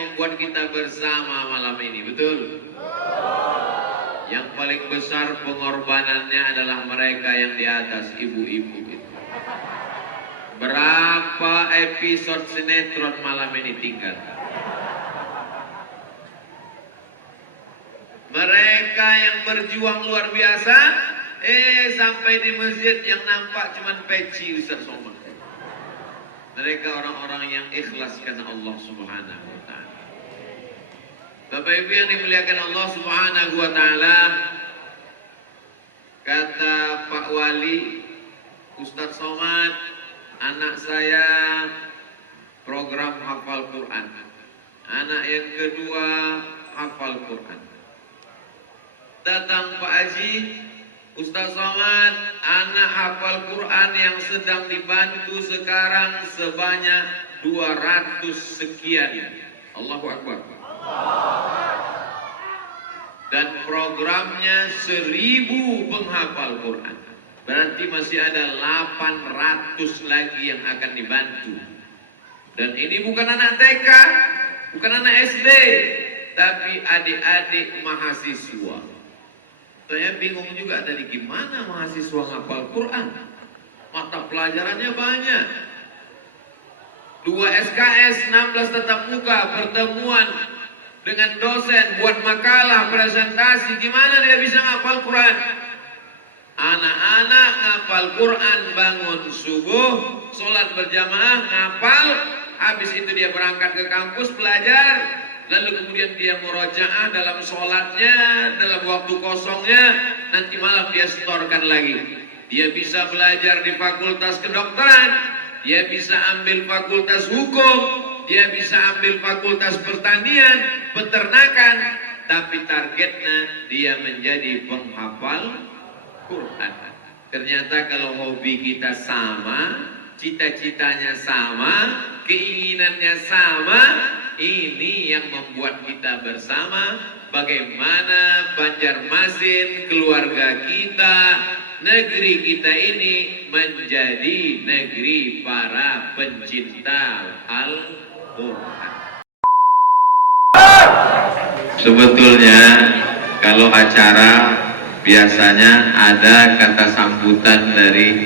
membuat kita bersama malam ini, betul? Yang paling besar pengorbanannya adalah mereka yang di atas, ibu-ibu itu. Berapa episode sinetron malam ini tinggal? Mereka yang berjuang luar biasa, sampai di masjid yang nampak cuman peci Ustaz Somad. Mereka orang-orang yang ikhlas karena Allah Subhanahu wa Ta'ala. Bapak Ibu yang dimuliakan Allah Subhanahu wa Ta'ala, kata Pak Wali, Ustaz Somad, anak saya program hafal Quran. Anak yang kedua hafal Quran. Datang Pak Haji, Ustaz Somad, anak hafal Quran yang sedang dibantu sekarang sebanyak 200 sekian. Allahu Akbar. Dan programnya 1000 penghafal Quran. Berarti masih ada 800 lagi yang akan dibantu. Dan ini bukan anak TK, bukan anak SD, tapi adik-adik mahasiswa. Saya bingung juga tadi gimana mahasiswa ngapal Quran. Mata pelajarannya banyak. 2 SKS, 16 tatap muka, pertemuan dengan dosen, buat makalah, presentasi. Gimana dia bisa ngapal Quran? Anak-anak ngapal Quran, bangun subuh, sholat berjamaah, ngapal. Habis itu dia berangkat ke kampus belajar. Lalu kemudian dia murojaah dalam sholatnya, dalam waktu kosongnya, nanti malam dia setorkan lagi. Dia bisa belajar di fakultas kedokteran, dia bisa ambil fakultas hukum, dia bisa ambil fakultas pertanian, peternakan, tapi targetnya dia menjadi penghafal Quran. Ternyata kalau hobi kita sama, cita-citanya sama, keinginannya sama, ini yang membuat kita bersama. Bagaimana Banjarmasin, keluarga kita, negeri kita ini menjadi negeri para pencinta Al-Quran. Sebetulnya kalau acara biasanya ada kata sambutan dari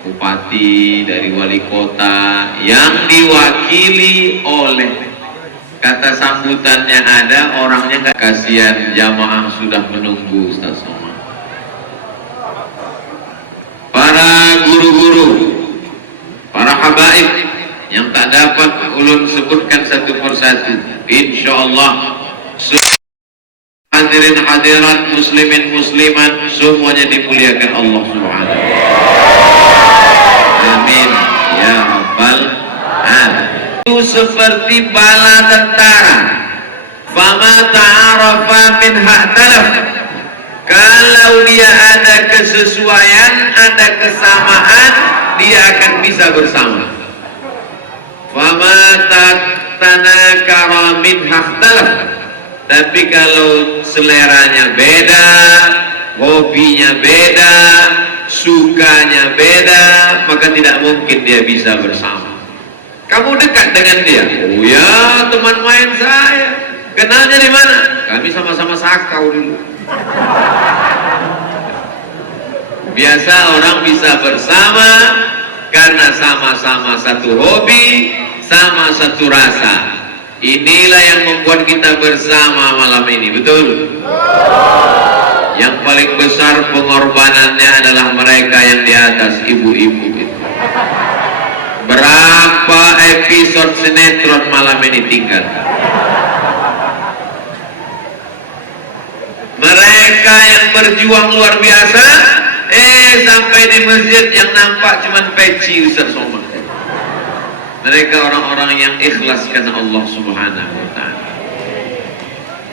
bupati, dari wali kota yang diwakili oleh, kata sambutannya ada, orangnya nggak. Kasihan jamaah sudah menunggu Ustaz Somad. Para guru-guru, para habaib yang tak dapat ulun sebutkan satu persatu, insyaallah hadirin hadirat, muslimin muslimat, semuanya dimuliakan Allah Subhanahu wa Ta'ala. Amin ya rabbal alamin. Itu seperti bala tentara. Fama ta'arafa min ha'talaf. Kalau dia ada kesesuaian, ada kesamaan, dia akan bisa bersama. Fama tanakara min ha'talaf. Tapi kalau seleranya beda, hobinya beda, sukanya beda, maka tidak mungkin dia bisa bersama. Kamu dekat dengan dia, oh ya teman main saya. Kenalnya di mana? Kami sama-sama sakau dulu. Biasa orang bisa bersama karena sama-sama satu hobi, sama satu rasa. Inilah yang membuat kita bersama malam ini, betul? Yang paling besar pengorbanannya adalah mereka yang di atas, ibu-ibu itu. Berapa episode sinetron malam ini tinggal? Mereka yang berjuang luar biasa, sampai di masjid yang nampak cuman peci Ustaz Somad. Mereka orang-orang yang ikhlas karena Allah Subhanahu wa Ta'ala.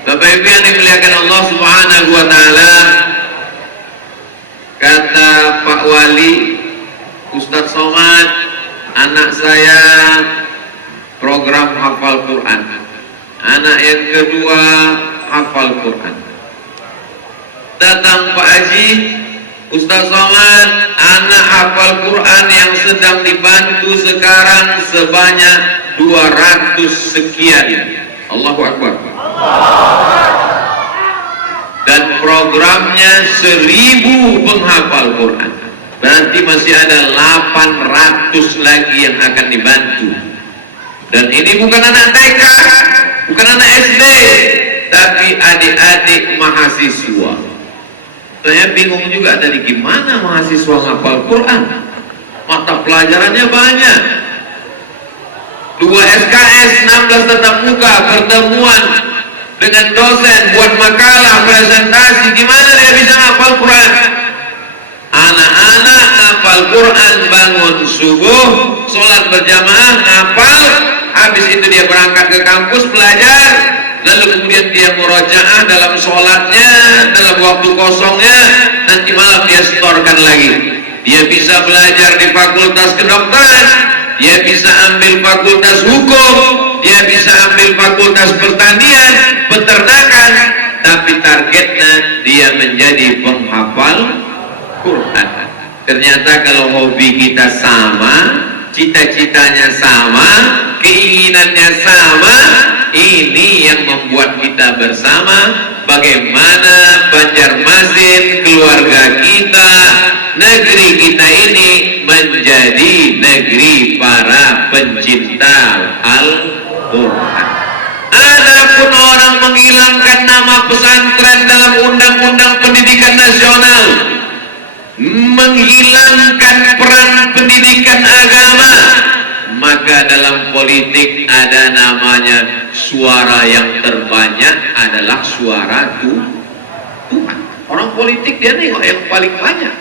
Bapak Ibu yang dimuliakan Allah Subhanahu wa Ta'ala, kata Pak Wali, Ustaz Somad, anak saya program hafal Quran. Anak yang kedua hafal Quran. Datang Pak Haji, Ustaz Somad, anak hafal Quran yang sedang dibantu sekarang sebanyak 200 sekian. Allahu Akbar. Dan programnya 1000 penghafal Quran. Berarti masih ada 800 lagi yang akan dibantu. Dan ini bukan anak TK, bukan anak SD, tapi adik-adik mahasiswa. Saya bingung juga dari gimana mahasiswa ngapal Quran. Mata pelajarannya banyak. 2 SKS, 16 tatap muka, pertemuan dengan dosen, buat makalah, presentasi. Gimana dia bisa ngapal Quran? Anak-anak ngapal Quran bangun subuh, sholat berjamaah, ngapal. Habis itu dia berangkat ke kampus belajar, lalu kemudian dia murojaah dalam sholatnya, dalam waktu kosongnya, nanti malam dia setorkan lagi. Dia bisa belajar di fakultas kedokteran, dia bisa ambil fakultas hukum, dia bisa ambil fakultas pertanian, peternakan, tapi targetnya dia menjadi penghafal Quran. Ternyata kalau hobi kita sama, cita-citanya sama, keinginannya sama, ini yang membuat kita bersama. Bagaimana Banjarmasin, keluarga kita, negeri kita ini menjadi negeri para pencinta Al-Quran. Adapun orang menghilangkan nama pesantren dalam undang-undang pendidikan nasional, menghilangkan peran pendidikan agama, maka dalam politik ada namanya suara yang terbanyak adalah suara Tuhan. Orang politik dia nengok yang paling banyak.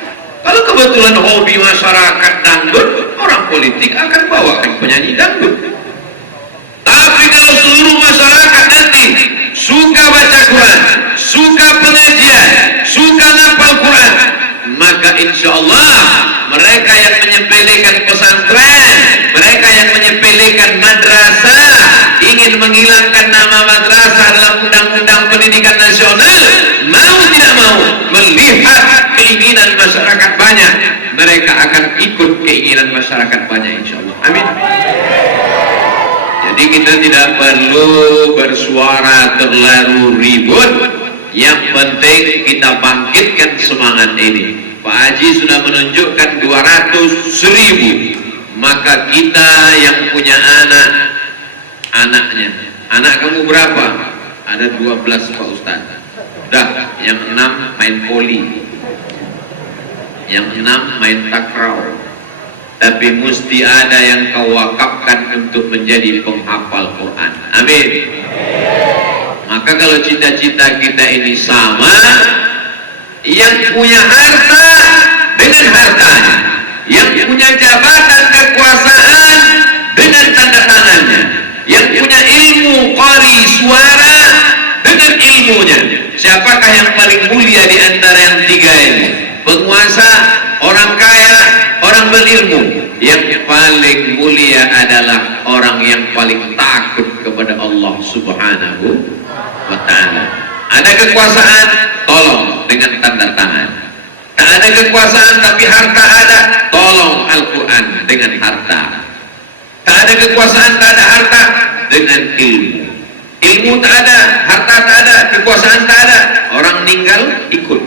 Kalau kebetulan hobi masyarakat dangdut, orang politik akan bawakan penyanyi dangdut. Tapi kalau seluruh masyarakat nanti suka baca Quran, suka pengajian, suka ngapal Quran, maka insya Allah mereka yang menyepelekan pesantren, mereka yang menyepelekan madrasah, ingin menghilangkan nama madrasah dalam undang-undang pendidikan nasional, mau tidak mau melihat keinginan masyarakat banyak, mereka akan ikut keinginan masyarakat banyak insya Allah. Amin. Jadi kita tidak perlu bersuara terlalu ribut, yang penting kita bangkitkan semangat ini. Pak Haji sudah menunjukkan 200.000, maka kita yang punya anaknya, anak kamu berapa? Ada 12 Pak Ustaz. Udah, yang 6 main poli, yang 6 main takraw, tapi mesti ada yang kau wakafkan untuk menjadi penghafal Quran. Amin. Maka kalau cita-cita kita ini sama, yang punya harta dengan hartanya, yang punya jabatan kekuasaan dengan tanda tangannya, yang punya ilmu qari suara dengan ilmunya. Siapakah yang paling mulia di antara yang tiga ini? Penguasa, orang kaya, orang berilmu. Yang paling mulia adalah orang yang paling takut kepada Allah Subhanahu wa ta'ala. Ada kekuasaan, tolong dengan tanda tangan. Tak ada kekuasaan tapi harta ada, tolong Al-Quran dengan harta. Tak ada kekuasaan, tak ada harta, dengan ilmu. Ilmu tak ada, harta tak ada, kekuasaan tak ada, orang meninggal ikut.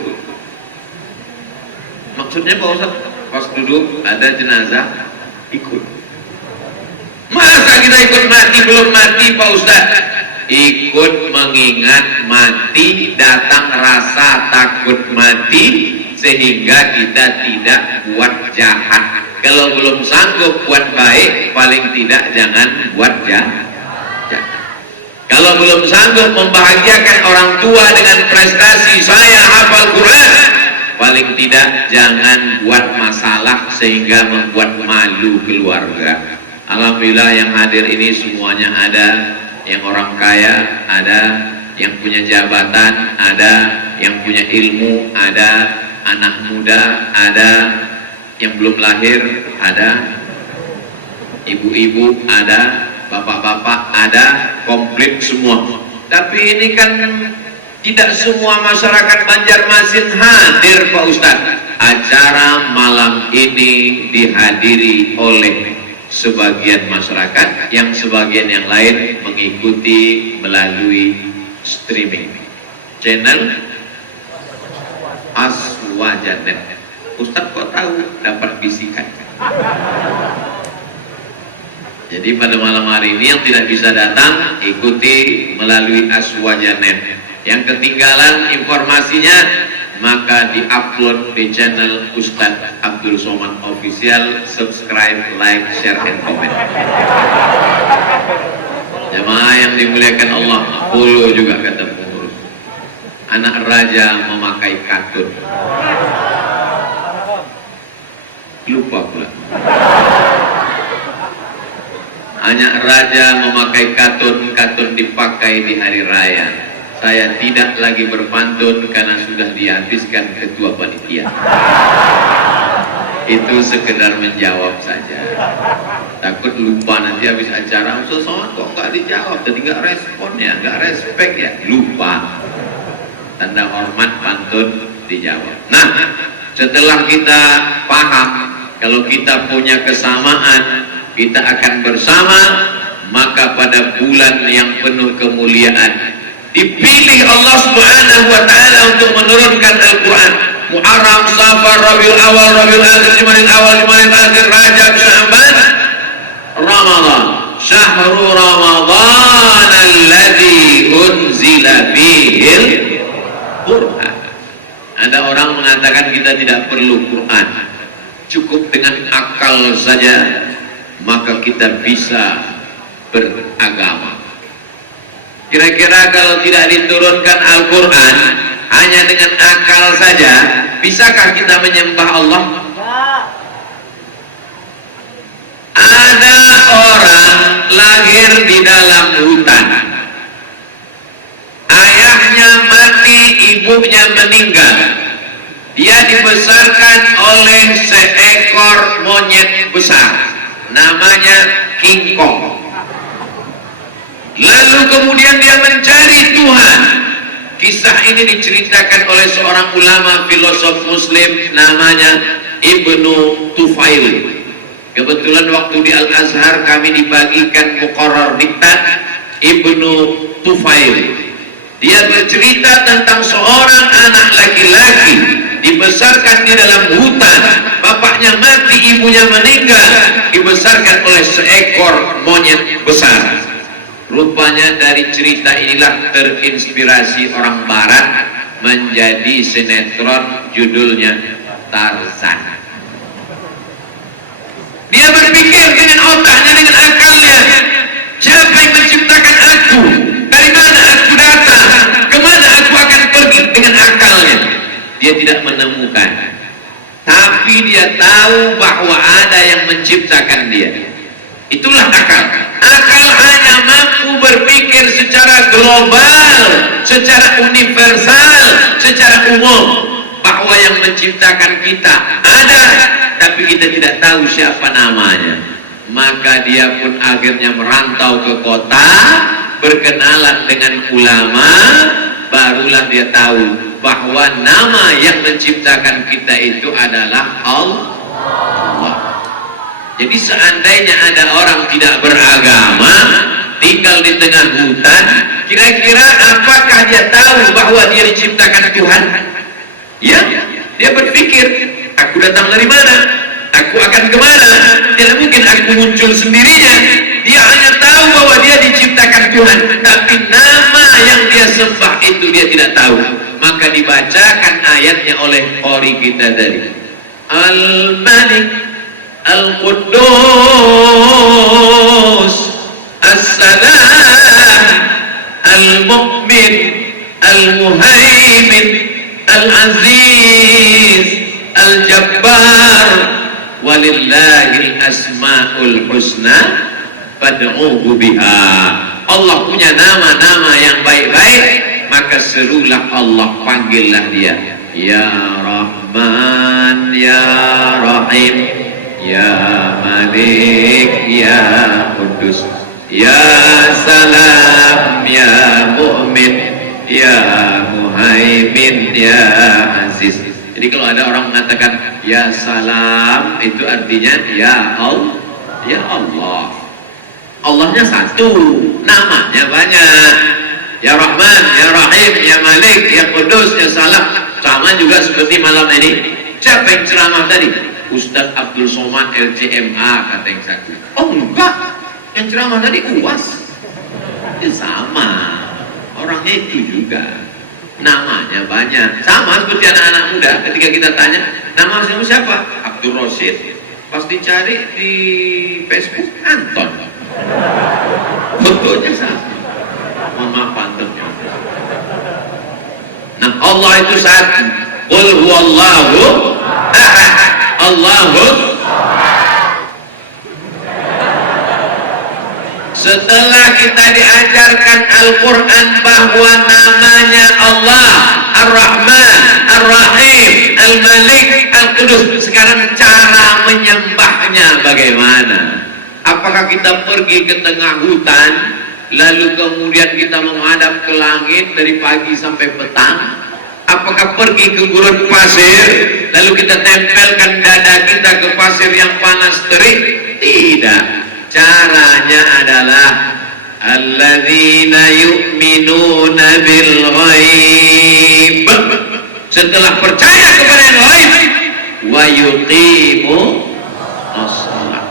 Maksudnya Pak Ustaz, pas duduk ada jenazah ikut. Masa kita ikut mati belum mati Pak Ustaz? Ikut mengingat mati, datang rasa takut mati, sehingga kita tidak buat jahat. Kalau belum sanggup buat baik, paling tidak jangan buat jahat. Kalau belum sanggup membahagiakan orang tua dengan prestasi saya hafal Quran, paling tidak jangan buat masalah sehingga membuat malu keluarga. Alhamdulillah yang hadir ini semuanya ada, yang orang kaya ada, yang punya jabatan ada, yang punya ilmu ada, anak muda ada, yang belum lahir ada, ibu-ibu ada, bapak-bapak ada, komplit semua. Tapi ini kan tidak semua masyarakat Banjarmasin hadir Pak Ustaz. Acara malam ini dihadiri oleh sebagian masyarakat, yang sebagian yang lain mengikuti melalui streaming channel Aswajanet. Ustadz kok tahu? Dapat bisikan. Jadi pada malam hari ini yang tidak bisa datang, ikuti melalui Aswajanet. Yang ketinggalan informasinya, maka di-upload di channel Ustadz Abdul Somad Official. Subscribe, like, share, and comment. Jemaah yang dimuliakan Allah, follow juga kata pengurus. Anak raja memakai katun. Lupa pula. Anak raja memakai katun, katun dipakai di hari raya. Saya tidak lagi berpantun karena sudah dihabiskan ketua panitia. Itu sekedar menjawab saja. Takut lupa nanti habis acara, sesuatu kok nggak dijawab, jadi nggak respon ya, nggak respect ya, lupa. Tanda hormat pantun dijawab. Nah, setelah kita paham kalau kita punya kesamaan, kita akan bersama, maka pada bulan yang penuh kemuliaan dipilih Allah Subhanahu wa taala untuk menurunkan Al-Qur'an. Muharram, Safar, Rabiul Awal, Rabiul Akhir, Jumadil Awal, Jumadil Akhir, Rajab, Sya'ban, Ramadan. Syahrul Ramadan alladzi unzila fihil Qur'an. Ada orang mengatakan kita tidak perlu Quran, cukup dengan akal saja maka kita bisa beragama. Kira-kira kalau tidak diturunkan Al-Quran, hanya dengan akal saja, bisakah kita menyembah Allah? Ada orang lahir di dalam hutan, ayahnya mati, ibunya meninggal, dia dibesarkan oleh seekor monyet besar, namanya King Kong. Lalu kemudian dia mencari Tuhan. Kisah ini diceritakan oleh seorang ulama filosof muslim namanya Ibnu Tufail. Kebetulan waktu di Al-Azhar kami dibagikan muqarrar diktat Ibnu Tufail. Dia bercerita tentang seorang anak laki-laki dibesarkan di dalam hutan, bapaknya mati, ibunya meninggal, dibesarkan oleh seekor monyet besar. Rupanya dari cerita inilah terinspirasi orang barat menjadi sinetron judulnya Tarzan. Dia berpikir dengan otaknya, dengan akalnya, siapa yang menciptakan aku? Dari mana aku datang? Kemana aku akan pergi? Dengan akalnya dia tidak menemukan, tapi dia tahu bahwa ada yang menciptakan dia. Itulah akal. Akal hanya mampu berpikir secara global, secara universal, secara umum, bahwa yang menciptakan kita ada, tapi kita tidak tahu siapa namanya. Maka dia pun akhirnya merantau ke kota, berkenalan dengan ulama, barulah dia tahu bahwa nama yang menciptakan kita itu adalah Allah. Jadi seandainya ada orang tidak beragama, tinggal di tengah hutan, kira-kira apakah dia tahu bahwa dia diciptakan Tuhan? Ya, dia berpikir, aku datang dari mana? Aku akan kemana? Tidak mungkin aku muncul sendirinya. Dia hanya tahu bahwa dia diciptakan Tuhan, tapi nama yang dia sembah itu dia tidak tahu. Maka dibacakan ayatnya oleh qori kita tadi. Al-Malik Al-Quddus As-Salam Al-Mu'min Al-Muhaimin Al-Aziz Al-Jabbar walillahil asma'ul husna fad'uhu biha. Allah punya nama-nama yang baik-baik, maka serulah Allah, panggillah dia. Ya Rahman, Ya Rahim, Ya Malik, Ya Qudus, Ya Salam, Ya Mu'min, Ya Muhaimin, Ya Aziz. Jadi kalau ada orang mengatakan Ya Salam, itu artinya Ya Allah, Ya Allah. Allahnya satu, namanya banyak. Ya Rahman, Ya Rahim, Ya Malik, Ya Kudus, Ya Salam. Sama juga seperti malam ini. Siapa yang ceramah tadi? Ustadz Abdul Somad LCMA kata yang satu. Oh enggak, yang ceramah tadi UAS. Ya sama, orangnya itu juga. Namanya banyak. Sama seperti anak-anak muda ketika kita tanya, nama kamu siapa? Abdul Rosid. Pas dicari di Facebook, Anton. Fotonya sama. Mohon maaf pantemnya. Nah, Allah itu satu. Qul huwallahu ahad. Allahus. Setelah kita diajarkan Al-Quran bahwa namanya Allah Ar-Rahman, Ar-Rahim, Al-Malik, Al-Qudus, sekarang cara menyembahnya bagaimana? Apakah kita pergi ke tengah hutan lalu kemudian kita menghadap ke langit dari pagi sampai petang? Apakah pergi ke gurun pasir lalu kita tempelkan dada kita ke pasir yang panas terik? Tidak. Caranya adalah alladzina yu'minuna bil ghaib. Setelah percaya kepada yang ghaib, wa yuqimu as-shalah.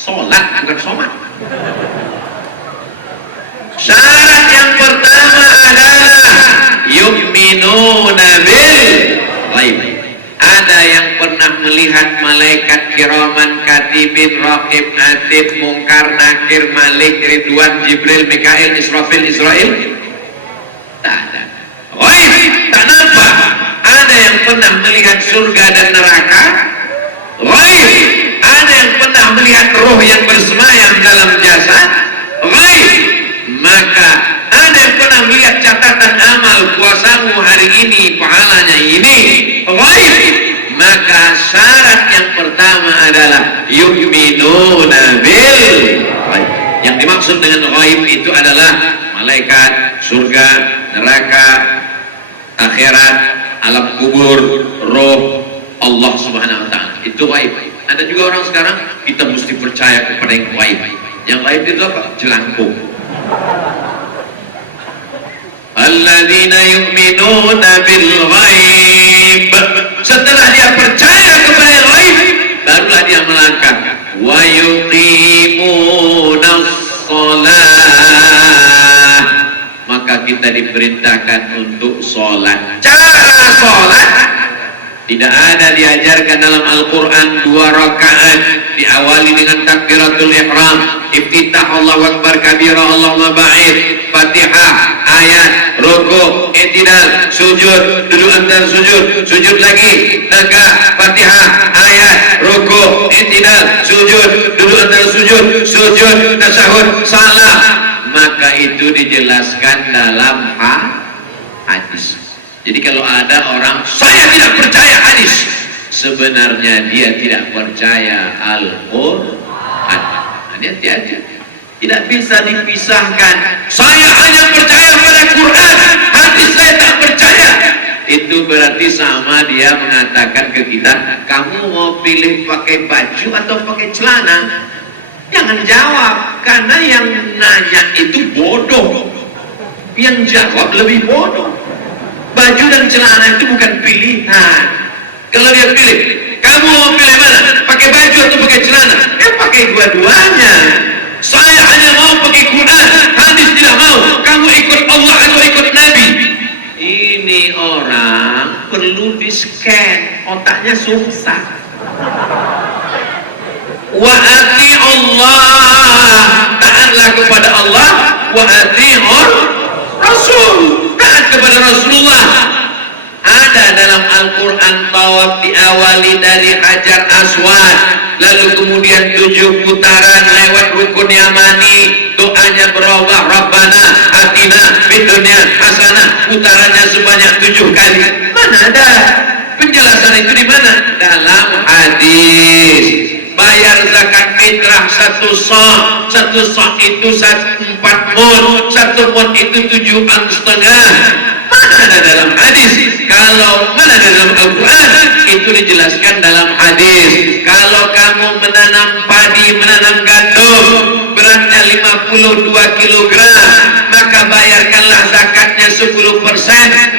Salat bukan somat. Syarat yang pertama adalah yu'minuna bil ghaib. Ada yang pernah melihat malaikat kiraman katibin raqib atid mungkar nakir malik ridwan jibril mikail israfil israil? Tak ada. Ghaib, tak nampak. Ada yang pernah melihat surga dan neraka? Ghaib. Ada yang pernah melihat roh yang bersemayam dalam jasad? Ghaib. Maka ada yang pernah melihat catatan amal puasamu hari ini, pahalanya ini? Ghaib. Maka syarat yang pertama adalah yu'minuna bil ghaib. Yang dimaksud dengan ghaib itu adalah malaikat, surga, neraka, akhirat, alam kubur, roh, Allah Subhanahu wa taala. Itu ghaib. Ada juga orang sekarang kita mesti percaya kepada yang ghaib. Yang ghaib itu apa? Jelangkung. Alladzina yu'minuna bil ghaib. Setelah dia percaya kepada yang ghaib, barulah dia melangkah wa yuqimunas shalah. Maka kita diperintahkan untuk sholat. Cara sholat tidak ada diajarkan dalam Al-Quran 2 rakaat diawali dengan takbiratul ihram, iftitah Allahu Akbar kabira Allahumma ba'id, Fatihah, ayat, ruku, i'tidal, sujud, duduk antara sujud, sujud lagi, tegak, Fatihah, ayat, ruku, i'tidal, sujud, duduk antara sujud, sujud, tasyahud, salam. Maka itu dijelaskan dalam hadis. Jadi kalau ada orang saya tidak percaya hadis, sebenarnya dia tidak percaya Al-Quran. Hati-hati, tidak bisa dipisahkan. Saya hanya percaya pada Quran, hadis saya tak percaya. Itu berarti sama dia mengatakan ke kita, kamu mau pilih pakai baju atau pakai celana? Jangan jawab, karena yang nanya itu bodoh, yang jawab lebih bodoh. Baju dan celana itu bukan pilihan. Kalau dia pilih, kamu mau pilih mana? Pakai baju atau pakai celana? Pakai dua-duanya. Saya hanya mau pakai Quran, hadis tidak mau. Kamu ikut Allah atau ikut Nabi? Ini orang perlu di-scan, otaknya susah. Wa ati Allah, taatlah kepada Allah. Wa ati'ur Rasul, taat kepada Rasulullah. Ada dalam Al-Quran tawaf diawali dari Hajar Aswad, lalu kemudian 7 putaran lewat rukun Yamani, doanya berubah, Rabbana atina fid dunya hasanah, putarannya sebanyak 7 kali. Mana ada penjelasan itu? Di mana? Dalam hadis. Bayar zakat fitrah 1 sa', 1 sa' itu 4 mun, 1 mun itu 7,5. Mana ada dalam hadis? Kalau mana ada dalam Al-Quran? Itu dijelaskan dalam hadis. Kalau kamu menanam padi, menanam gandum, beratnya 52 kg, maka bayarkanlah zakatnya 10%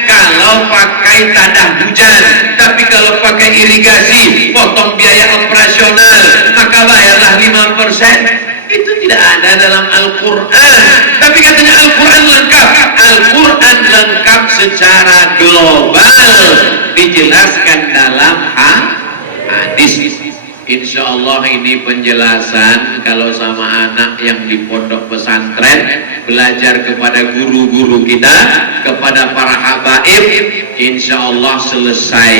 kalau pakai tanah hujan. Tapi kalau pakai irigasi, potong biaya operasional, maka bayarlah 5%. Itu tidak ada dalam Al-Quran. Tapi katanya Al-Quran lengkap. Al-Quran lengkap secara global, dijelaskan dalam hadis. Insya Allah ini penjelasan kalau sama anak yang di pondok pesantren, belajar kepada guru-guru kita, kepada para habaib, insya Allah selesai.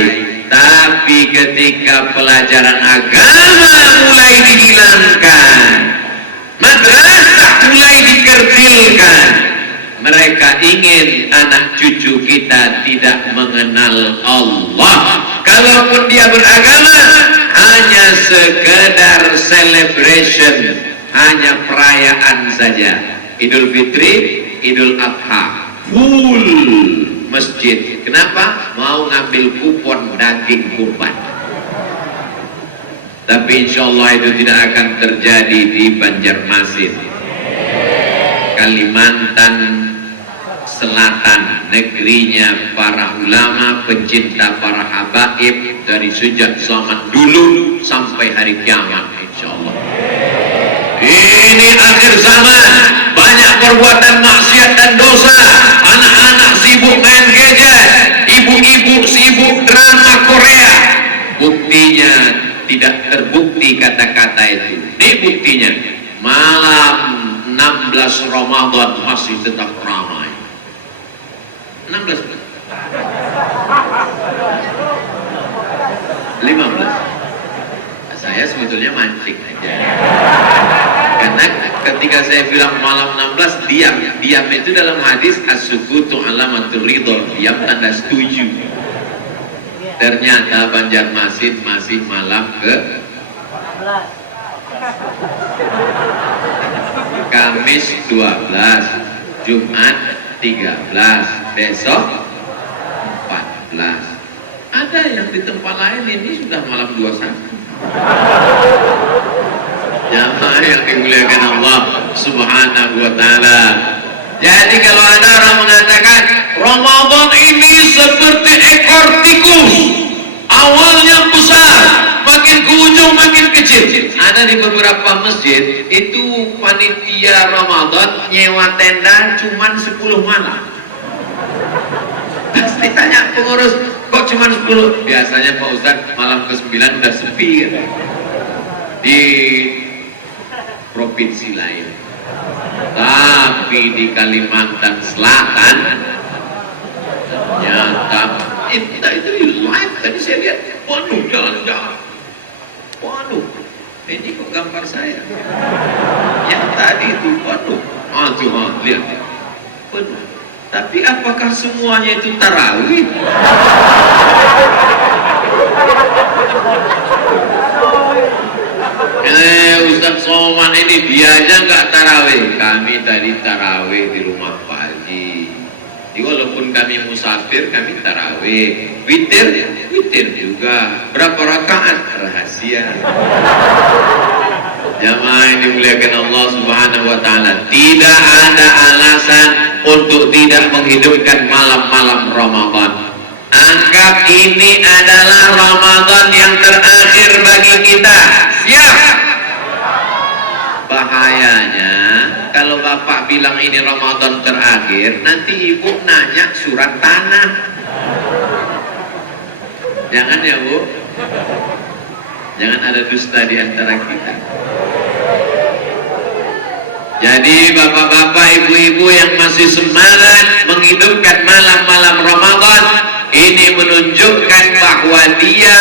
Tapi ketika pelajaran agama mulai dihilangkan, madrasah mulai dikerdilkan, mereka ingin anak cucu kita tidak mengenal Allah. Kalaupun dia beragama, hanya sekedar celebration, hanya perayaan saja. Idul Fitri, Idul Adha, full masjid. Kenapa? Mau ngambil kupon daging kurban. Tapi insya Allah itu tidak akan terjadi di Banjarmasin, Kalimantan Selatan, negerinya para ulama, pencinta para habaib dari sejak zaman dulu sampai hari kiamat insya Allah. Ini akhir zaman, banyak perbuatan maksiat dan dosa, anak-anak sibuk main gadget, ibu-ibu sibuk drama Korea. Buktinya tidak terbukti kata-kata itu. Ini buktinya, malam 16 Ramadan masih tetap ramai. 16 15. Saya sebetulnya mancing aja. Karena ketika saya bilang malam 16, diam itu dalam hadis as-sukutu alamatul ridho, diam tanda setuju. Ternyata Banjarmasin masih malam ke Kamis 12, Jumat 13, besok 14. Ada yang di tempat lain ini sudah malam 21. Jamaah yang dimuliakan Allah Subhanahu wa ta'ala. Jadi kalau ada orang mengatakan Ramadan ini seperti ekor tikus, awalnya besar, makin ke ujung makin kecil. Ada di beberapa masjid itu panitia Ramadan nyewa tenda cuman 10 malam. Pasti tanya pengurus, kok cuma 10? Biasanya Pak Ustadz malam ke-9 udah sepi kan? Di provinsi lain. Tapi di Kalimantan Selatan ternyata itu live tadi saya lihat, waduh jalan-jalan, waduh ini kok gambar saya yang tadi itu, waduh lihat, waduh. Tapi apakah semuanya itu tarawih? Ustadz Soman ini dia aja nggak tarawih. Kami tadi tarawih di rumah Pak Haji. Jadi walaupun kami musafir, kami tarawih. Witir juga. Berapa rakaat? Rahasia. Jamaah yang dimuliakan Allah Subhanahu wa ta'ala, tidak ada alasan untuk tidak menghidupkan malam-malam Ramadan. Anggap ini adalah Ramadan yang terakhir bagi kita. Siap? Bahayanya kalau bapak bilang ini Ramadan terakhir, nanti ibu nanya surat tanah. Jangan ya Bu, jangan ada dusta di antara kita. Jadi bapak-bapak, ibu-ibu yang masih semangat menghidupkan malam-malam Ramadan, ini menunjukkan bahwa dia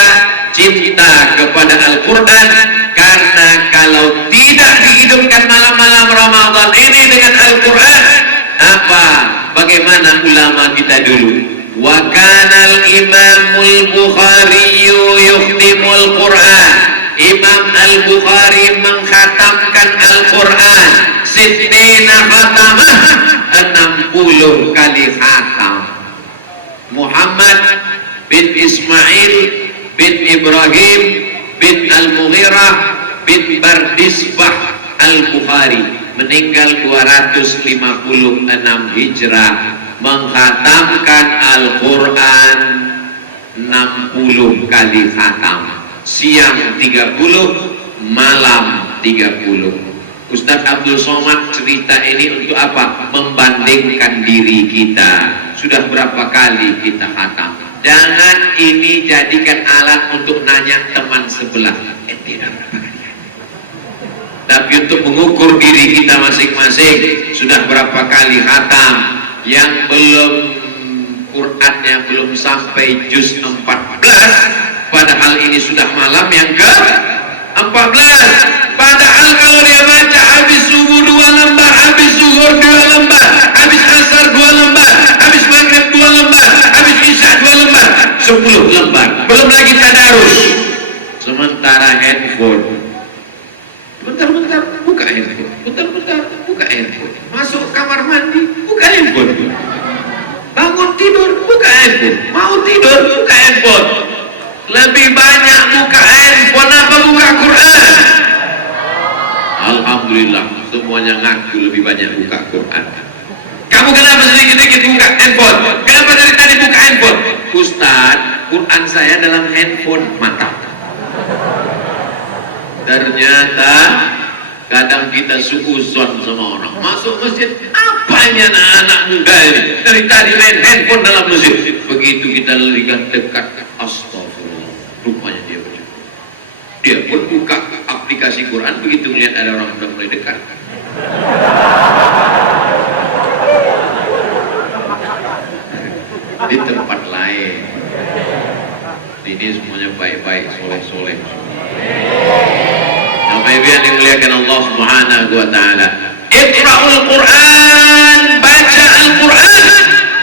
cinta kepada Al-Quran. Karena kalau tidak dihidupkan malam-malam Ramadan ini dengan Al-Quran, bagaimana ulama kita dulu? Wa kanal imamul Bukhari yukhtimul Quran. Imam Al-Bukhari mengkhatamkan Al-Quran sittina khatamah, 60 kali khatam. Muhammad bin Ismail bin Ibrahim bin Al-Mughirah bin Bardisbah Al-Bukhari, meninggal 256 Hijrah, menghatamkan Al-Quran 60 kali khatam, siang 30, malam 30. Ustadz Abdul Somad cerita ini untuk apa? Membandingkan diri kita. Sudah berapa kali kita khatam? Jangan ini jadikan alat untuk nanya teman sebelah. Tidak berapa kali. Tapi untuk mengukur diri kita masing-masing, sudah berapa kali khatam. Yang belum Qurannya belum sampai juz 14, padahal ini sudah malam yang ke-14. Padahal kalau dia baca habis subuh 2 lembar, habis zuhur 2 lembar, habis asar 2 lembar, habis maghrib 2 lembar, habis isya 2 lembar, 10 lembar. Belum lagi tadarus. Sementara handphone, bentar-bentar buka handphone, bentar-bentar buka handphone, masuk kamar mandi buka handphone, bangun tidur buka handphone, mau tidur buka handphone. Lebih banyak buka handphone apa buka Quran? Alhamdulillah, semuanya ngaku lebih banyak buka Quran. Kamu kenapa sedikit-sedikit buka handphone? Kenapa dari tadi buka handphone? Ustaz, Quran saya dalam handphone. Mantap. Ternyata kadang kita suuzon sama orang masuk masjid, apanya anak-anak muda ini dari tadi main handphone dalam masjid. Begitu kita lihat dekat, astagfirullah, rupanya dia pun buka aplikasi Quran. Begitu melihat ada orang sudah mulai dekat, di tempat lain. Ini semuanya baik-baik, soleh-soleh. Bapak-ibu yang dimuliakan Allah Subhanahu wa taala, Iqra'ul Quran, baca Al-Quran,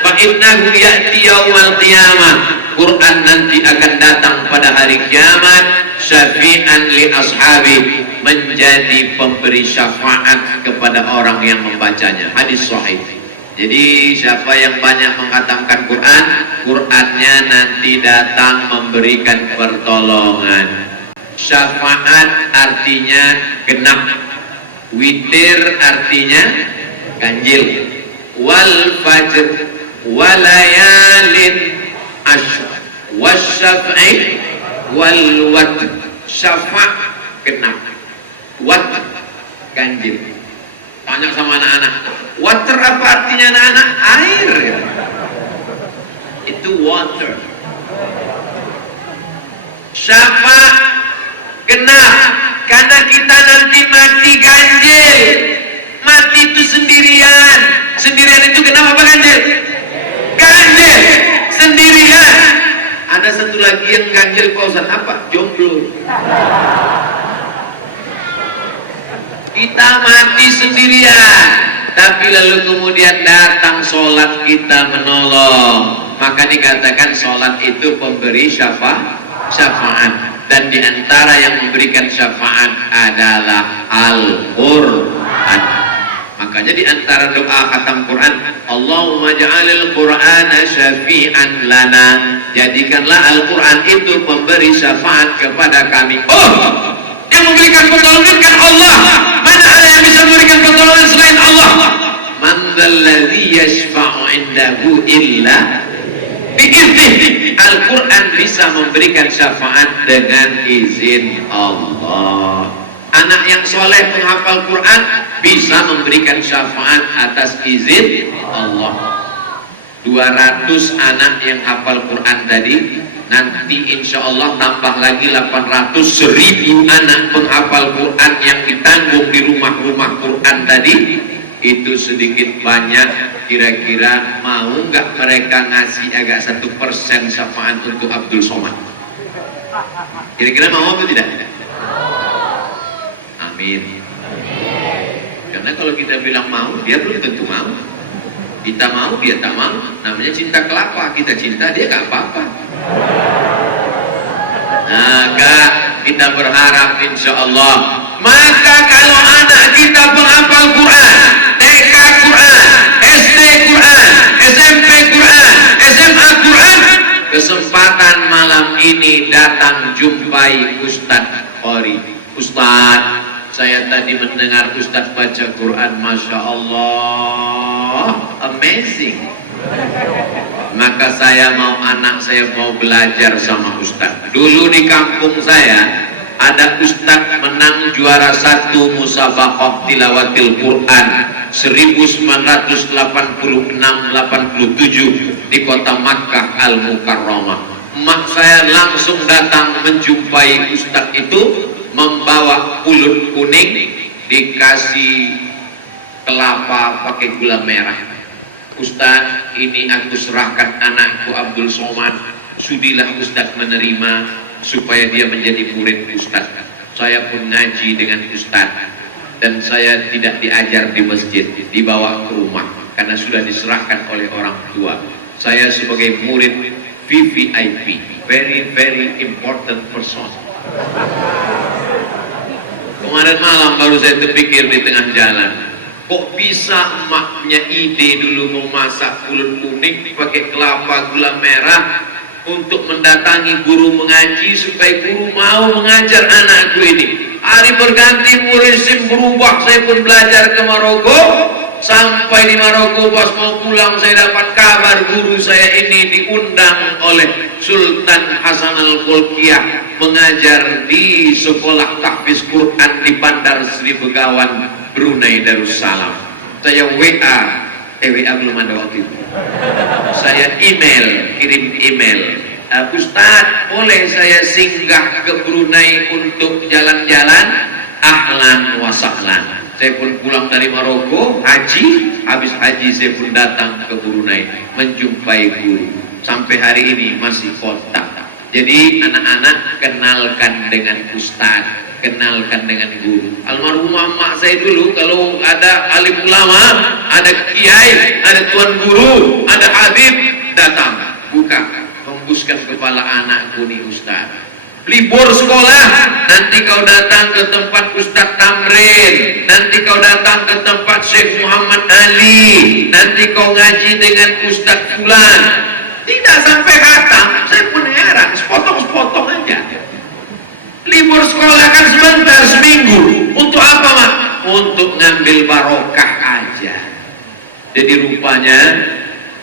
fa innahu ya'ti yaumal qiyamah. Quran nanti akan datang pada hari kiamat, syafi'an li ashabi, menjadi pemberi syafaat kepada orang yang membacanya. Hadis sahih. Jadi siapa yang banyak menghatamkan Quran, Qurannya nanti datang memberikan pertolongan. Syafaat artinya genap, witir artinya ganjil, wal fajr walayalin ashr wasyaf'i wal watr. Syafa' genap, watr ganjil. Tanya sama anak-anak, water apa artinya anak-anak? Air ya. Itu water. Syafa' genap, karena kita nanti mati ganjil. Mati itu sendirian. Sendirian itu kenapa apa ganjil? Ganjil sendirian. Ada satu lagi yang ganjil Pak Ustaz, apa? Jomblo. Kita mati sendirian, tapi lalu kemudian datang sholat kita menolong. Maka dikatakan sholat itu pemberi syafaat. Dan diantara yang memberikan syafaat adalah Al-Quran. Makanya diantara doa khatam Quran, Allahumma ja'alil Qur'ana syafi'an lana, jadikanlah Al-Quran itu pemberi syafaat kepada kami. Oh, yang memberikan pertolongan kan Allah. Mana ada yang bisa memberikan pertolongan selain Allah? Man dzalladzi yashfa'u 'indahu illa bi'idznih. Al-Quran bisa memberikan syafaat dengan izin Allah. Anak yang soleh menghafal Quran bisa memberikan syafaat atas izin Allah. 200 anak yang hafal Quran tadi, nanti insya Allah tambah lagi 800, 1000 anak penghafal Quran yang ditanggung di rumah-rumah Quran tadi. Itu sedikit banyak, kira-kira mau nggak mereka ngasih agak 1% syafaat untuk Abdul Somad? Kira-kira mau atau tidak? Amin. Karena kalau kita bilang mau, dia belum tentu mau. Kita mau, dia tak mau. Namanya cinta kelapa. Kita cinta, dia gak apa-apa. Maka kita berharap insya Allah, maka kalau anak kita penghafal Quran, TK Quran, SD Quran, SMP Quran, SMA Quran, kesempatan malam ini datang jumpai Ustadz Qori. Ustaz, saya tadi mendengar Ustaz baca Quran, Masya Allah, amazing. Maka anak saya mau belajar sama Ustaz. Dulu di kampung saya ada Ustaz menang juara 1 musabaqah tilawatil Quran 1986-87 di kota Makkah Al-Mukarramah. Emak saya langsung datang menjumpai Ustaz itu, membawa pulut kuning, dikasih kelapa pakai gula merah. Ustaz, ini aku serahkan anakku Abdul Somad, sudilah Ustaz menerima supaya dia menjadi murid Ustaz. Saya pun ngaji dengan Ustaz, dan saya tidak diajar di masjid, dibawa ke rumah karena sudah diserahkan oleh orang tua. Saya sebagai murid VVIP, very very important person. Kemarin malam baru saya terpikir di tengah jalan, kok bisa emaknya ide dulu memasak pulut kuning pakai kelapa gula merah untuk mendatangi guru mengaji supaya guru mau mengajar anakku ini. Hari berganti musim berubah, saya pun belajar ke Maroko. Sampai di Maroko pas mau pulang saya dapat kabar guru saya ini diundang oleh Sultan Hasan Al-Bolkiah mengajar di sekolah tahfiz Quran di Bandar Sri Begawan, Brunei Darussalam. Saya WA belum ada waktu itu. Saya kirim email. Ustaz, boleh saya singgah ke Brunei untuk jalan-jalan? Ahlan wa sahlan. Saya pun pulang dari Maroko, haji, habis haji saya pun datang ke Brunei menjumpai guru. Sampai hari ini masih kontak. Jadi anak-anak kenalkan dengan Ustaz, kenalkan dengan guru. Almarhumah emak saya dulu kalau ada alim ulama, ada kiai, ada tuan guru, ada habib, datang, buka, hembuskan kepala anakku nih Ustaz. Libur sekolah, nanti kau datang ke tempat Ustaz Tamrin, nanti kau datang ke tempat Syekh Muhammad Ali, nanti kau ngaji dengan Ustaz Fulan. Tidak sampai khatam, saya pun heran, sepotong-sepotong aja. Libur sekolah kan sebentar, seminggu. Untuk apa, Mak? Untuk ngambil barokah aja. Jadi rupanya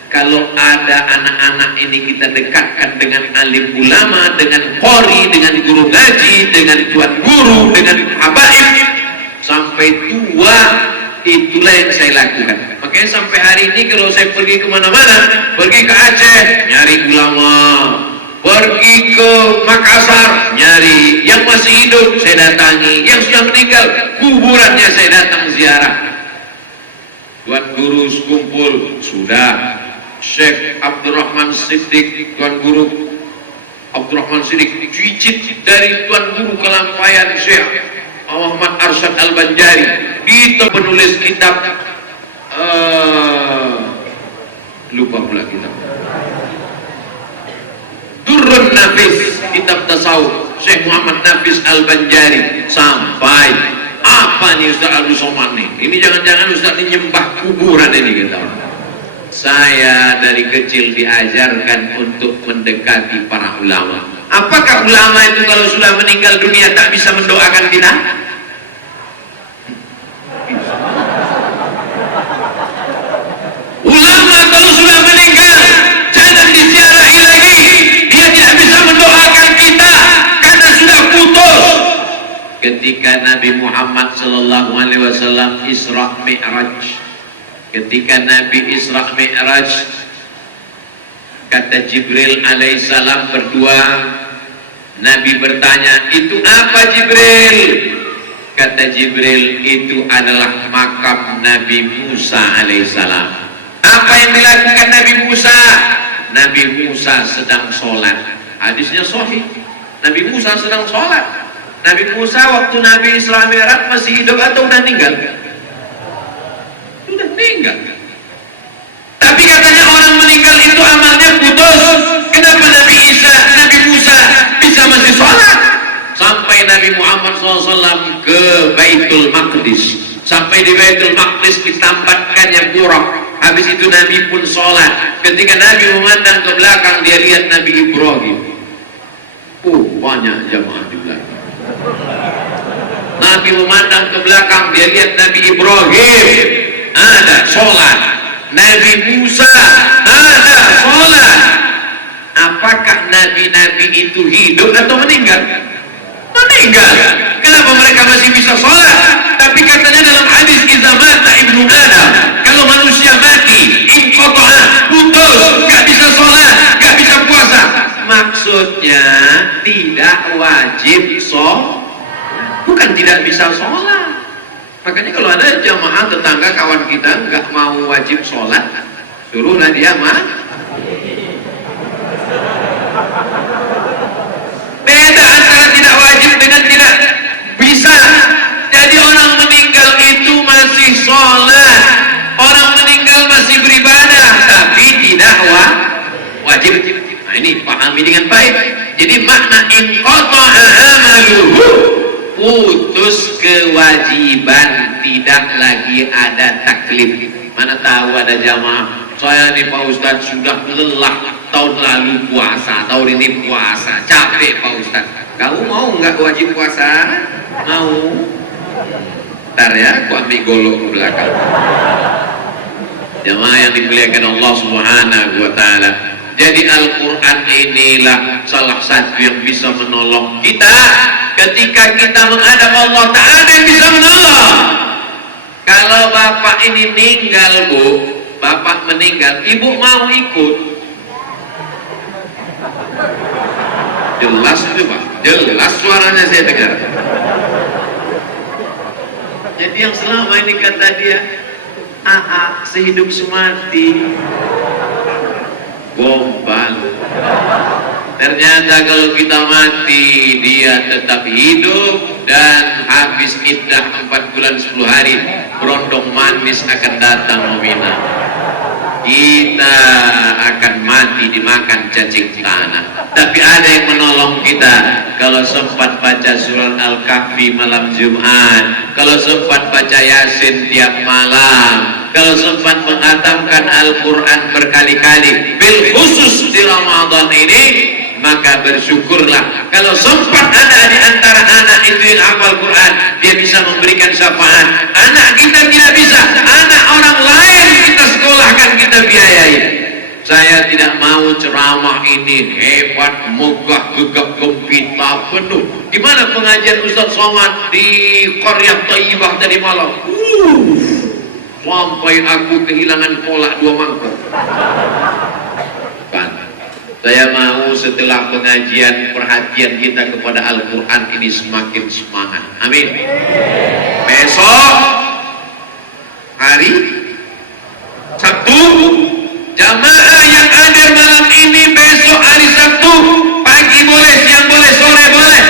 kalau ada anak-anak ini kita dekatkan dengan alim ulama, dengan qori, dengan guru ngaji, dengan tuan guru, dengan habaib, sampai tua, itulah yang saya lakukan. Makanya sampai hari ini kalau saya pergi kemana-mana, pergi ke Aceh, nyari ulama, pergi ke Makassar, nyari, yang masih hidup saya datangi, yang sudah meninggal kuburannya saya datang ziarah. Tuan guru kumpul, sudah. Syekh Abdurrahman Siddiq, Tuan Guru Abdurrahman Siddiq, cicit dari Tuan Guru kelampaian Syekh Muhammad Arsyad Al-Banjari, itu penulis kitab lupa pula kitab Durrun Nafis, kitab tasawuf Syekh Muhammad Nafis Al-Banjari. Sampai apa nih Ustaz Abdul Somad nih? Ini jangan-jangan Ustaz ini nyembah kuburan ini kita. Saya dari kecil diajarkan untuk mendekati para ulama. Apakah ulama itu kalau sudah meninggal dunia tak bisa mendoakan kita? Ulama kalau sudah meninggal jangan diziarahi lagi. Dia tidak bisa mendoakan kita karena sudah putus. Ketika Nabi Muhammad SAW Isra Mi'raj, ketika Nabi Isra Mi'raj, kata Jibril alaihissalam berdua, Nabi bertanya, itu apa Jibril? Kata Jibril, itu adalah makam Nabi Musa alaihissalam. Apa yang dilakukan Nabi Musa? Nabi Musa sedang sholat. Hadisnya sahih. Nabi Musa sedang sholat. Nabi Musa waktu Nabi Isra Mi'raj masih hidup atau udah meninggal? Sudah meninggal. Tapi katanya orang meninggal itu amalnya putus. Kenapa Nabi Musa bisa masih sholat? Sampai Nabi Muhammad SAW ke Baitul Maqdis. Sampai di Baitul Maqdis ditambatkannya buraq. Habis itu Nabi pun sholat. Ketika Nabi memandang ke belakang, dia lihat Nabi Ibrahim. Banyak jamaah di belakang. Nabi memandang ke belakang, dia lihat Nabi Ibrahim ada sholat, Nabi Musa ada sholat. Apakah nabi-nabi itu hidup atau meninggal? Meninggal. Kenapa mereka masih bisa sholat? Tapi katanya dalam hadis, idza mata ibnu Adam, kalau manusia mati, inqata'a, putus, gak bisa sholat, gak bisa puasa. Maksudnya tidak wajib sholat, bukan tidak bisa sholat. Makanya kalau ada jamaah tetangga kawan kita nggak mau wajib sholat, suruhlah dia beda antara tidak wajib dengan tidak bisa. Jadi orang meninggal itu masih sholat, orang meninggal masih beribadah, tapi tidak wajib. Nah ini pahami dengan baik. Jadi makna inqata'a amaluhu, putus kewajiban, tidak lagi ada taklif. Mana tahu ada jamaah, saya nih Pak Ustadz sudah lelah, tahun lalu puasa, tahun ini puasa, capek Pak Ustadz. Kamu mau nggak wajib puasa? Mau? Ntar ya, aku ambil golok ke belakang. Jamaah yang dimuliakan Allah Subhanahu wa Ta'ala. Jadi Al-Quran inilah salah satu yang bisa menolong kita ketika kita menghadap Allah Ta'ala, yang bisa menolong. Kalau bapak ini meninggal, Bu, bapak meninggal, ibu mau ikut? Jelas itu Pak, jelas suaranya saya dengar. Jadi yang selama ini kata dia, sehidup semati, gombal. Ternyata kalau kita mati, dia tetap hidup dan habis iddah 4 bulan 10 hari, berondong manis akan datang meminang. Kita akan mati dimakan cacing tanah. Tapi ada yang menolong kita. Kalau sempat baca surah Al-Kahfi malam Jumat, kalau sempat baca Yasin tiap malam, kalau sempat menghatamkan Al-Quran berkali-kali, bil khusus di Ramadan ini, maka bersyukurlah. Kalau sempat ada di antara anak itu yang hafal Quran, dia bisa memberikan syafaat. Anak kita tidak bisa, anak orang lain kita sekolahkan, kita biayai. Saya tidak mau ceramah ini hebat, megah, gegap gempita, penuh. Gimana pengajian Ustaz Somad di Qaryah Thayyibah tadi malam? Sampai aku kehilangan kolak 2 mangkok. Kan? Saya mau setelah pengajian, perhatian kita kepada Al-Quran ini semakin semangat. Amin. Besok hari Sabtu, jamaah yang hadir malam ini besok hari Sabtu, pagi boleh, siang boleh, sore boleh,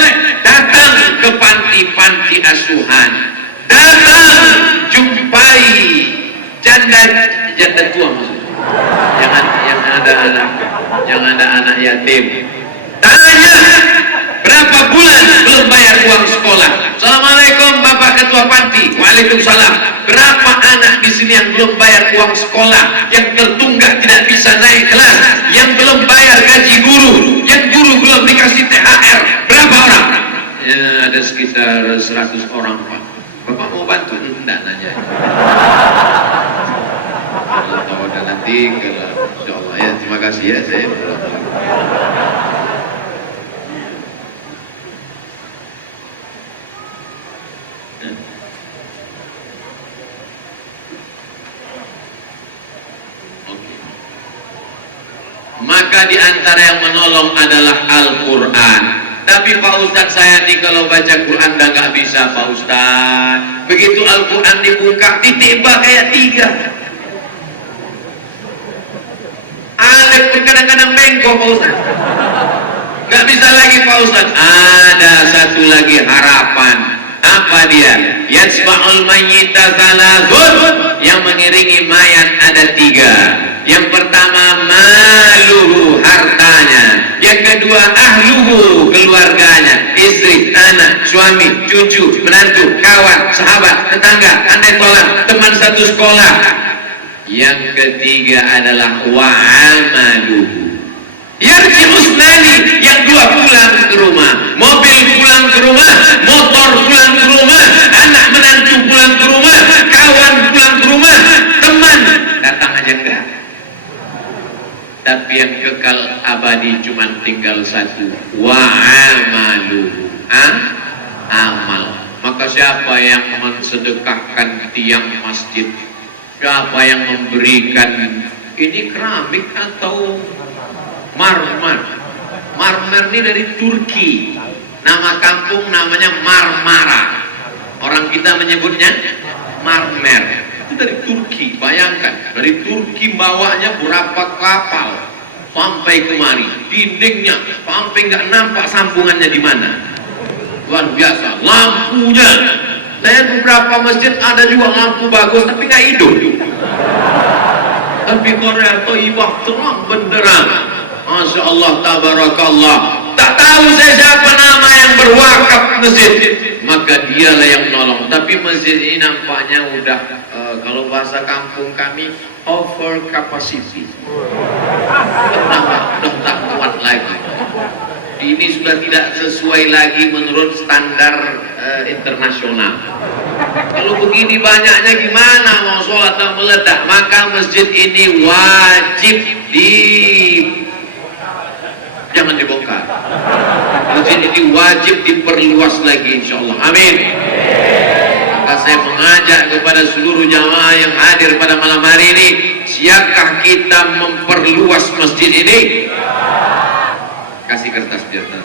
datang ke panti-panti asuhan, datang jumpai janda tua, maksudnya jangan ada anak yatim. Tanya berapa bulan belum bayar uang sekolah. Assalamualaikum Bapak Ketua Panti. Waalaikumsalam. Berapa anak di sini yang belum bayar uang sekolah, yang tertunggak tidak bisa naik kelas, yang belum bayar gaji guru, yang guru belum dikasih THR? Berapa orang? Ya, ada sekitar 100 orang Pak. Bapak mau bantu? Enggak, nanya. Kalau tahu ada nanti, kalau insya Allah ya, terima kasih ya, saya maka diantara yang menolong adalah Al-Quran. Tapi Pak Ustadz, saya nih kalau baca Quran dah gak bisa Pak Ustadz. Begitu Al-Quran dibuka, ditembak kayak 3. Alif pun kadang-kadang bengkok Pak Ustadz. Gak bisa lagi Pak Ustadz. Ada satu lagi harapan. Apa dia? Yatsba'ul mayyita thalathun, yang mengiringi mayat ada 3. Yang pertama maluhu, hartanya. Yang kedua ahluhu, keluarganya, istri, anak, suami, cucu, menantu, kawan, sahabat, tetangga, andai tolak, teman satu sekolah. Yang ketiga adalah wa'amaluhu, yarji'usnani, yang 2 pulang ke rumah, mobil pulang ke rumah, motor pulang ke rumah, yang kekal abadi cuma tinggal satu, wa amalu, amal. Maka siapa yang mensedekahkan tiang masjid, siapa yang memberikan ini keramik atau marmer. Marmer ini dari Turki, nama kampung namanya Marmara, orang kita menyebutnya marmer. Itu dari Turki. Bayangkan, dari Turki bawanya berapa kapal sampai kemari, dindingnya sampai nggak nampak sambungannya di mana. Luar biasa. Lampunya, saya beberapa masjid ada juga lampu bagus tapi nggak hidup. Tapi Korea Thayyibah terang benderang. Masya Allah, tabarakallah. Tak tahu saya siapa nama yang berwakaf masjid, maka dialah yang menolong. Tapi masjid ini nampaknya udah kalau bahasa kampung kami over capacity. Udah tak kuat lagi. Ini sudah tidak sesuai lagi menurut standar internasional. Kalau begini banyaknya gimana mau sholat dan meledak? Maka masjid ini wajib jangan dibongkar. Masjid ini wajib diperluas lagi, insyaallah. Amin. Maka saya mengajak kepada seluruh jamaah yang hadir pada malam hari ini, siapkah kita memperluas masjid ini? Kasih kertas di atas.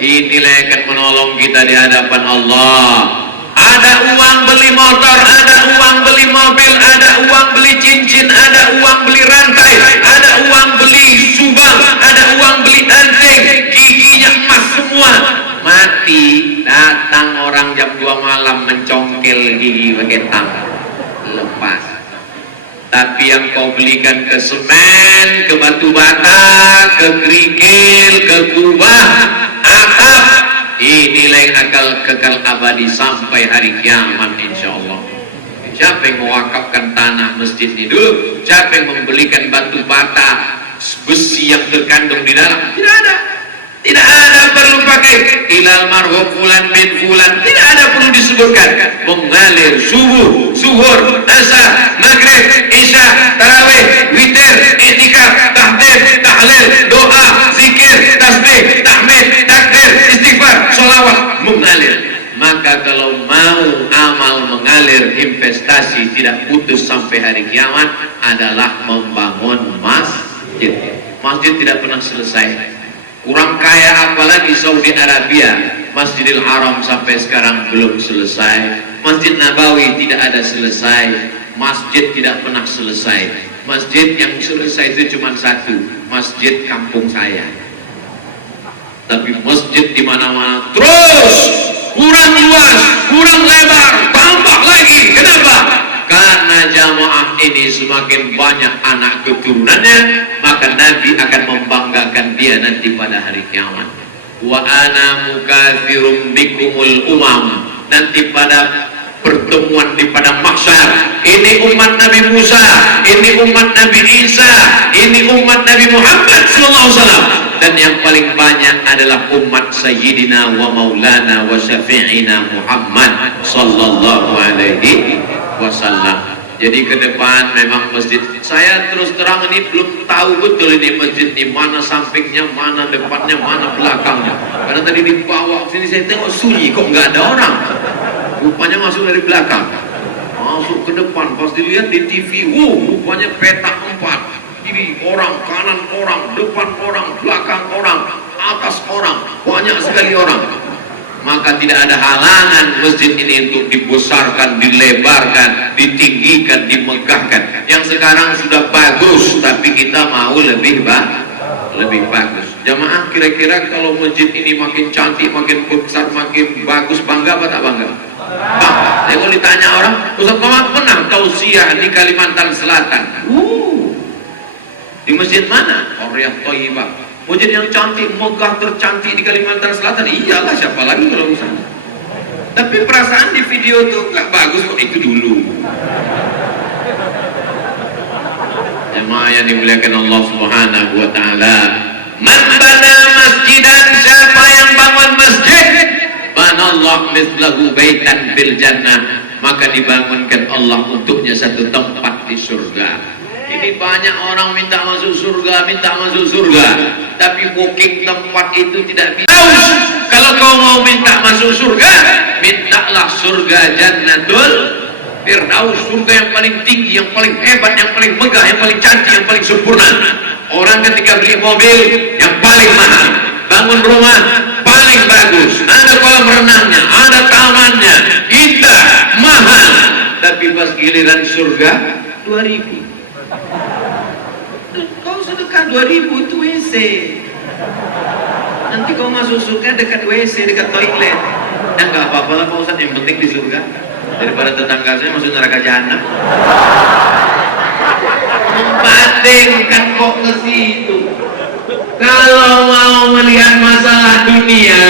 Inilah yang akan menolong kita di hadapan Allah. Ada uang beli motor, ada uang beli mobil, ada uang beli cincin, ada uang beli rantai, ada uang beli subang, ada uang beli anting, giginya emas semua. Mati, datang orang jam 2 malam mencongkel gigi pakai tang, lepas. Tapi yang kau belikan ke semen, ke batu bata, ke kerikil, ke kubah, atap, inilah yang akan kekal abadi sampai hari kiamat, insyaallah. Siapa yang mewakafkan tanah masjid ini dulu? Siapa yang membelikan batu bata, besi yang terkandung di dalam? Tidak ada. Tidak ada perlu pakai ilal marhum fulan bin fulan. Tidak ada perlu disebutkan. Mengalir subuh, zuhur, asar, maghrib, isya, tarawih, witir, i'tikaf, tahdir, tahlil, doa, zikir, tasbih, tahmid, takbir, istighfar, sholawat, mengalir. Maka kalau mau amal mengalir, investasi tidak putus sampai hari kiamat adalah membangun masjid. Masjid tidak pernah selesai. Kurang kaya apalagi Saudi Arabia, Masjidil Haram sampai sekarang belum selesai. Masjid Nabawi tidak ada selesai. Masjid tidak pernah selesai. Masjid yang selesai itu cuma satu, masjid kampung saya. Tapi masjid di mana-mana terus kurang luas, kurang lebar, tambah lagi. Kenapa? Karena jamaah ini semakin banyak anak keturunannya, maka Nabi akan membanggakan dia nanti pada hari kiamat. Wa ana mukatsirum bikumul umam. Nanti pada pertemuan di pada mahsyar, ini umat Nabi Musa, ini umat Nabi Isa, ini umat Nabi Muhammad sallallahu alaihi wasallam, dan yang paling banyak adalah umat Sayyidina wa Maulana wa Syafi'ina Muhammad sallallahu alaihi wasallam. Jadi ke depan memang masjid, saya terus terang ini belum tahu betul ini masjid ini mana sampingnya, mana depannya, mana belakangnya. Karena tadi dibawa sini saya tengok sunyi, kok nggak ada orang. Rupanya masuk dari belakang, masuk ke depan. Pas dilihat di TV, rupanya petak 4. Kiri orang, kanan orang, depan orang, belakang orang, atas orang, banyak sekali orang. Maka tidak ada halangan masjid ini untuk dibesarkan, dilebarkan, ditinggikan, dimegahkan. Yang sekarang sudah bagus, tapi kita mau lebih bagus. Jamaah, kira-kira kalau masjid ini makin cantik, makin besar, makin bagus, bangga apa tak bangga? Bangga. Kalau ditanya orang, Ustaz Muhammad pernah tausiah di Kalimantan Selatan. Di masjid mana? Korea Thayyibah. Masjid yang cantik, megah, tercantik di Kalimantan Selatan. Iyalah, siapa lagi kalau misalnya. Tapi perasaan di video itu nggak bagus kok, itu dulu. Jemaah yang dimuliakan Allah Subhanahu wa taala. Man bana masjidan, siapa yang bangun masjid, banallahu mithlahu baitan fil jannah, maka dibangunkan Allah untuknya satu tempat di surga. Ini banyak orang minta masuk surga, tapi booking tempat itu tidak bisa. Kalau kau mau minta masuk surga, mintalah surga Jannatul Firdaus, surga yang paling tinggi, yang paling hebat, yang paling megah, yang paling cantik, yang paling sempurna. Orang ketika beli mobil yang paling mahal, bangun rumah paling bagus, ada kolam renangnya, ada tamannya, indah, mahal, tapi pas giliran surga 2000. Kau sedekah 2000 itu WC. Nanti kau masuk surga dekat WC, dekat toilet. Ya nggak apa-apa lah Pak Ustadz, yang penting di surga. Daripada tetangga saya masuk neraka jahanam. Membandingkan kok ke situ. Kalau mau melihat masalah dunia,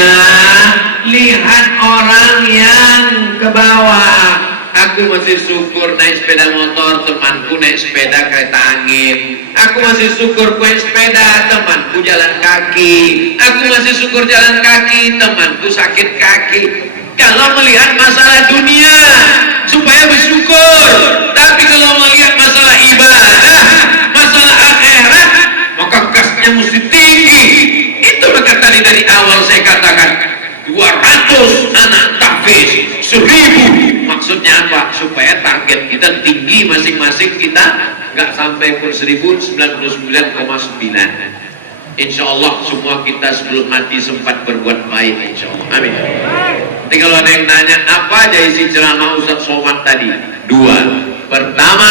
lihat orang yang ke bawah. Aku masih syukur naik sepeda motor, temanku naik sepeda kereta angin. Aku masih syukur naik sepeda, temanku jalan kaki. Aku masih syukur jalan kaki, temanku sakit kaki. Kalau melihat masalah dunia, supaya bersyukur. Tapi kalau melihat masalah ibadah, masalah akhirat, maka gasnya mesti tinggi. Itu maka tadi dari awal saya katakan 200 anak tahfiz, 1000. Maksudnya apa? Supaya target kita tinggi masing-masing kita, nggak sampai pun 1099,9. Insya Allah semua kita sebelum mati sempat berbuat baik, insya Allah. Amin. Jadi kalau ada yang nanya apa aja isi ceramah Ustaz Somad tadi, 2. Pertama,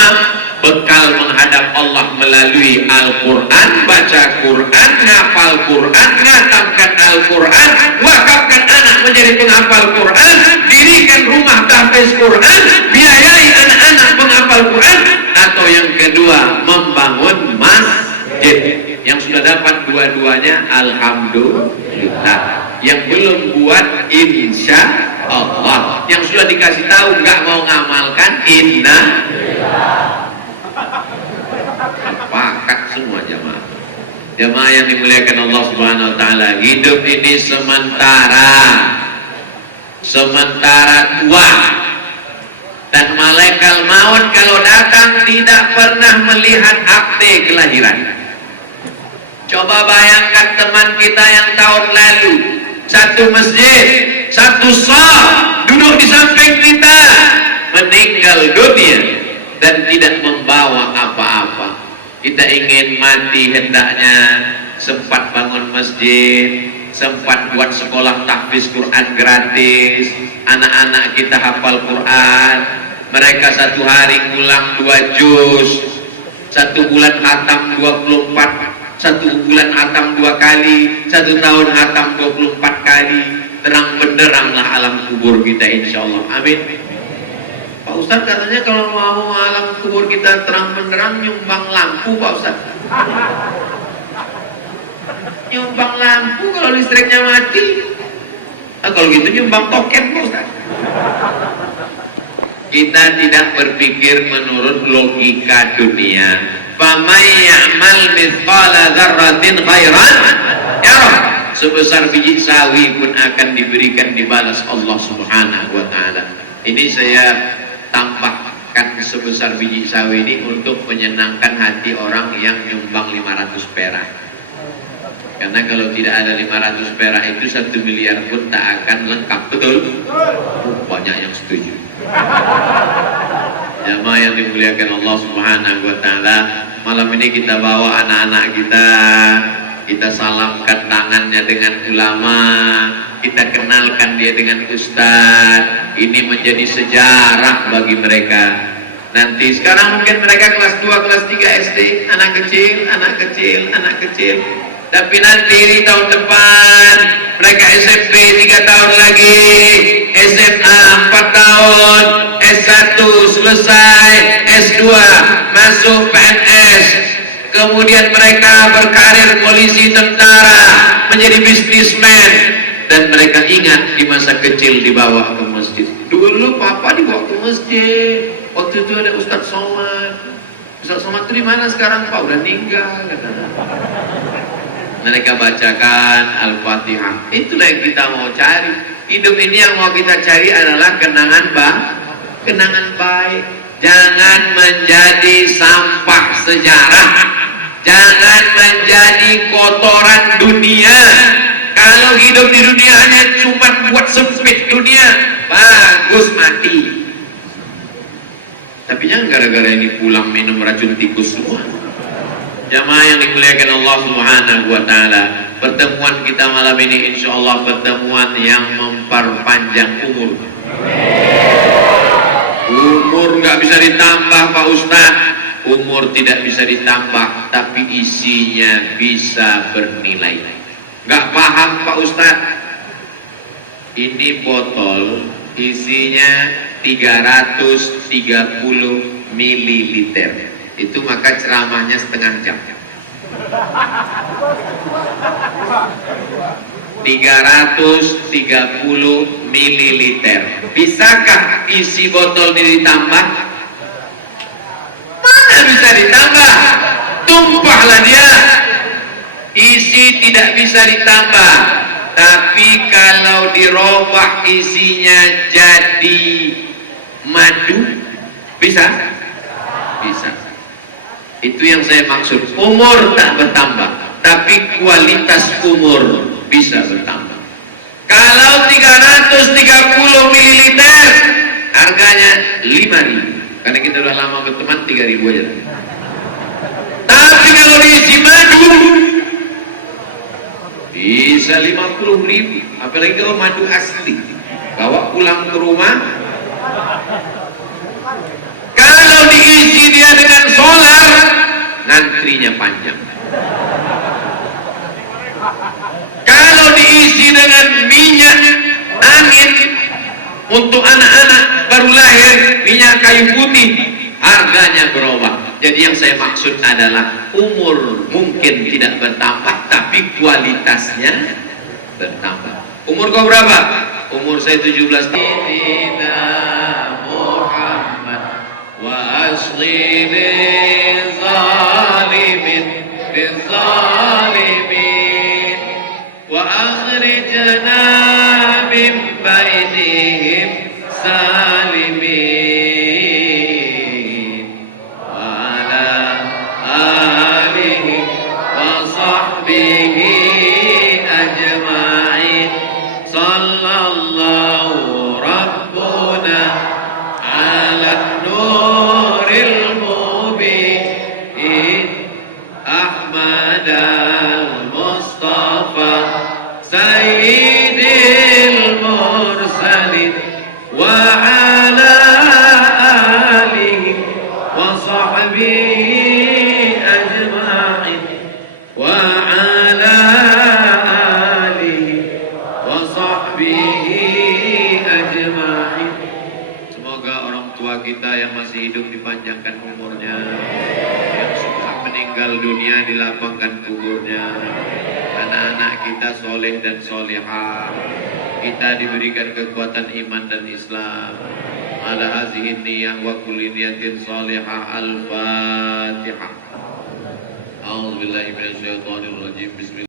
bekal menghadap Allah melalui Al-Quran, baca Quran, ngapal Quran, ngatamkan Al-Quran, wakafkan anak menjadi penghafal Quran, dirikan rumah tahfiz Quran, biayai anak-anak penghafal Quran. Atau yang kedua, membangun masjid. Yang sudah dapat dua-duanya alhamdulillah. Yang belum buat insya Allah. Yang sudah dikasih tahu nggak mau ngamalkan inna. Sepakat semua jamaah. Jamaah yang dimuliakan Allah Subhanahu wa taala, hidup ini sementara tua. Dan malaikat maut kalau datang tidak pernah melihat akte kelahiran. Coba bayangkan teman kita yang tahun lalu satu masjid, satu shaf, duduk di samping kita, meninggal dunia dan tidak membawa apa-apa. Kita ingin mati hendaknya sempat bangun masjid, sempat buat sekolah tahfiz Quran gratis, anak-anak kita hafal Quran, mereka satu hari ngulang 2 juz, 1 bulan khatam 24, 1 bulan khatam 2 kali, 1 tahun khatam 24 kali. Terang benderanglah alam kubur kita insyaallah. Amin. Pak Ustadz katanya kalau mau alam kubur kita terang benderang nyumbang lampu Pak Ustadz. Nyumbang lampu kalau listriknya mati. Nah, kalau gitu nyumbang token Pak Ustadz. Kita tidak berpikir menurut logika dunia. Faman ya'mal mithqala dzarratin khairan yarah. Sebesar biji sawi pun akan diberikan dibalas Allah Subhanahu wa taala. Ini saya tambahkan sebesar biji sawi ini untuk menyenangkan hati orang yang nyumbang 500 perak. Karena kalau tidak ada 500 perak itu 1 miliar pun tak akan lengkap. Betul? Banyak yang setuju. Jamaah yang dimuliakan Allah Subhanahu wa taala, malam ini kita bawa anak-anak kita salamkan tangannya dengan ulama, kita kenalkan dia dengan ustaz. Ini menjadi sejarah bagi mereka. Nanti sekarang mungkin mereka kelas 2, kelas 3 SD, anak kecil. Tapi nanti di tahun depan mereka SMP 3 tahun lagi, SMA 4 tahun, S1 selesai, S2 masuk PNS, kemudian mereka berkarir polisi, tentara, menjadi bisnismen, dan mereka ingat di masa kecil dibawa ke masjid. Dulu papa dibawa ke masjid, waktu itu ada Ustadz Somad. Ustadz Somad itu di mana sekarang Pak? Udah meninggal katanya. Mereka bacakan Al-Fatihah. Itulah yang kita mau cari. Hidup ini yang mau kita cari adalah kenangan baik. Jangan menjadi sampah sejarah, jangan menjadi kotoran dunia. Kalau hidup di dunia hanya cuma buat sempit dunia, bagus mati. Tapi jangan gara-gara ini pulang minum racun tikus semua. Jamaah yang dimuliakan Allah Subhanahu wa taala, pertemuan kita malam ini insyaallah pertemuan yang memperpanjang umur. Umur nggak bisa ditambah Pak Ustadz, umur tidak bisa ditambah, tapi isinya bisa bernilai. Nggak paham Pak Ustadz? Ini botol isinya 330 ml. Itu maka ceramahnya setengah jam. 330 ml. Bisakah isi botol ini ditambah? Mana bisa ditambah? Tumpahlah dia. Isi tidak bisa ditambah. Tapi kalau dirobah isinya jadi madu, bisa? Bisa. Itu yang saya maksud. Umur tak bertambah, tapi kualitas umur bisa bertambah. Kalau 330 ml harganya 5.000, karena kita udah lama berteman 3.000 aja. Tapi kalau diisi madu bisa 50.000, apalagi kalau madu asli bawa pulang ke rumah. Kalau diisi dia dengan solar, ngantrinya panjang. Kalau diisi dengan minyak angin untuk anak-anak baru lahir, minyak kayu putih, harganya berubah. Jadi yang saya maksud adalah umur mungkin tidak bertambah, tapi kualitasnya bertambah. Umur kau berapa? Umur saya 17 tahun. Muhammad wa asli zalimin bizalimin wa akhrijna min bainihim salimin. Dipanjangkan umurnya, yang sudah meninggal dunia dilapangkan kuburnya, anak-anak kita soleh dan solehah, kita diberikan kekuatan iman dan Islam. Ala hazihi niyah wa kulli niyatin solehah. Al-Fatihah. A'udzubillahi minasyaitonir rajim. Bismillah.